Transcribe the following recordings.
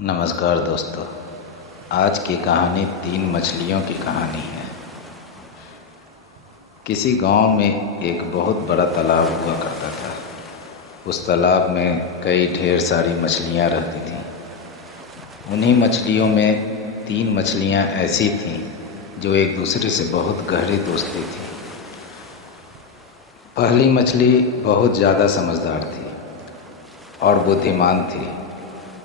नमस्कार दोस्तों। आज की कहानी 3 मछलियों की कहानी है। किसी गांव में एक बहुत बड़ा तालाब हुआ करता था। उस तालाब में कई ढेर सारी मछलियां रहती थीं। उन्हीं मछलियों में 3 मछलियां ऐसी थीं जो एक दूसरे से बहुत गहरी दोस्ती थी। पहली मछली बहुत ज़्यादा समझदार थी और बुद्धिमान थी।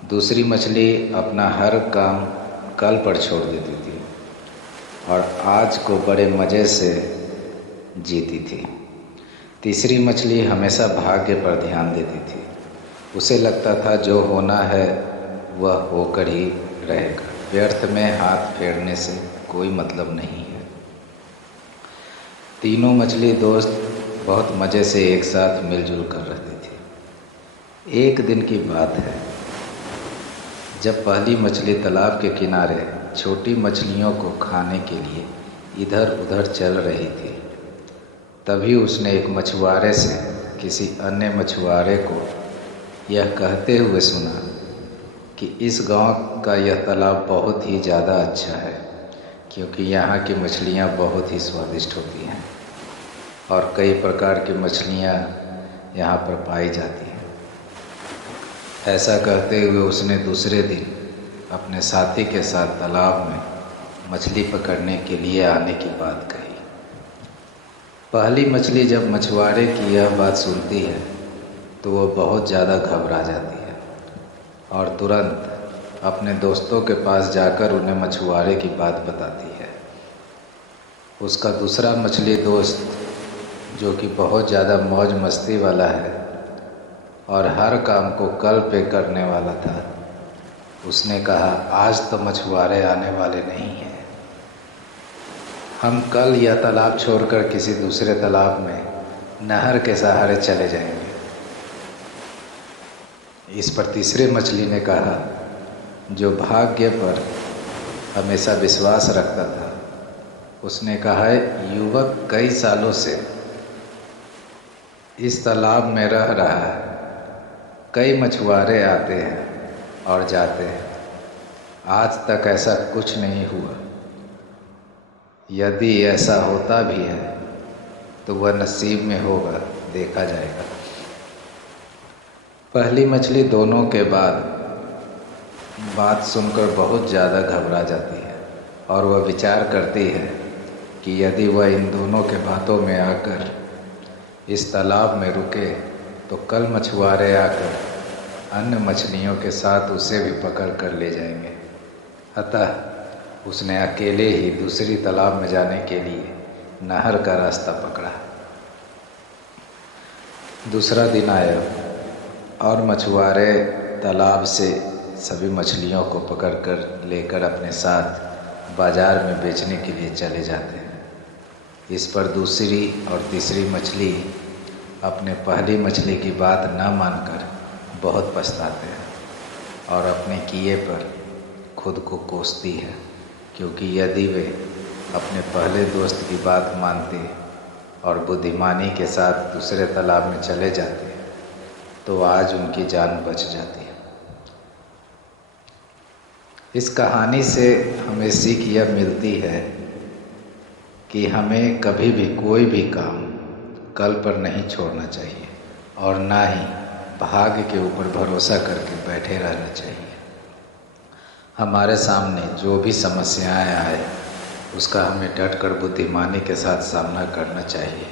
दूसरी मछली अपना हर काम कल पर छोड़ देती थी और आज को बड़े मज़े से जीती थी। तीसरी मछली हमेशा भाग्य पर ध्यान देती थी। उसे लगता था जो होना है वह होकर ही रहेगा, व्यर्थ में हाथ फेरने से कोई मतलब नहीं है। तीनों मछली दोस्त बहुत मज़े से एक साथ मिलजुल कर रहती थी। एक दिन की बात है, जब पहली मछली तालाब के किनारे छोटी मछलियों को खाने के लिए इधर उधर चल रही थी, तभी उसने एक मछुआरे से किसी अन्य मछुआरे को यह कहते हुए सुना कि इस गांव का यह तालाब बहुत ही ज़्यादा अच्छा है, क्योंकि यहाँ की मछलियाँ बहुत ही स्वादिष्ट होती हैं और कई प्रकार की मछलियाँ यहाँ पर पाई जाती हैं। ऐसा कहते हुए उसने दूसरे दिन अपने साथी के साथ तालाब में मछली पकड़ने के लिए आने की बात कही। पहली मछली जब मछुआरे की यह बात सुनती है तो वह बहुत ज़्यादा घबरा जाती है और तुरंत अपने दोस्तों के पास जाकर उन्हें मछुआरे की बात बताती है। उसका दूसरा मछली दोस्त, जो कि बहुत ज़्यादा मौज मस्ती वाला है और हर काम को कल पे करने वाला था, उसने कहा, आज तो मछुआरे आने वाले नहीं हैं। हम कल यह तालाब छोड़कर किसी दूसरे तालाब में नहर के सहारे चले जाएंगे। इस पर तीसरे मछली ने कहा, जो भाग्य पर हमेशा विश्वास रखता था, उसने कहा, युवक कई सालों से इस तालाब में रह रहा है। कई मछुआरे आते हैं और जाते हैं, आज तक ऐसा कुछ नहीं हुआ। यदि ऐसा होता भी है तो वह नसीब में होगा, देखा जाएगा। पहली मछली दोनों के बाद बात सुनकर बहुत ज़्यादा घबरा जाती है और वह विचार करती है कि यदि वह इन दोनों के बातों में आकर इस तालाब में रुके तो कल मछुआरे आकर अन्य मछलियों के साथ उसे भी पकड़ कर ले जाएंगे। अतः उसने अकेले ही दूसरी तालाब में जाने के लिए नहर का रास्ता पकड़ा। दूसरा दिन आया और मछुआरे तालाब से सभी मछलियों को पकड़कर लेकर अपने साथ बाज़ार में बेचने के लिए चले जाते हैं। इस पर दूसरी और तीसरी मछली अपने पहली मछली की बात न मानकर बहुत पछताते हैं और अपने किए पर खुद को कोसती है, क्योंकि यदि वे अपने पहले दोस्त की बात मानते और बुद्धिमानी के साथ दूसरे तालाब में चले जाते तो आज उनकी जान बच जाती है। इस कहानी से हमें सीख यह मिलती है कि हमें कभी भी कोई भी काम कल पर नहीं छोड़ना चाहिए और ना ही भाग्य के ऊपर भरोसा करके बैठे रहना चाहिए। हमारे सामने जो भी समस्याएं आए उसका हमें डट कर बुद्धिमानी के साथ सामना करना चाहिए।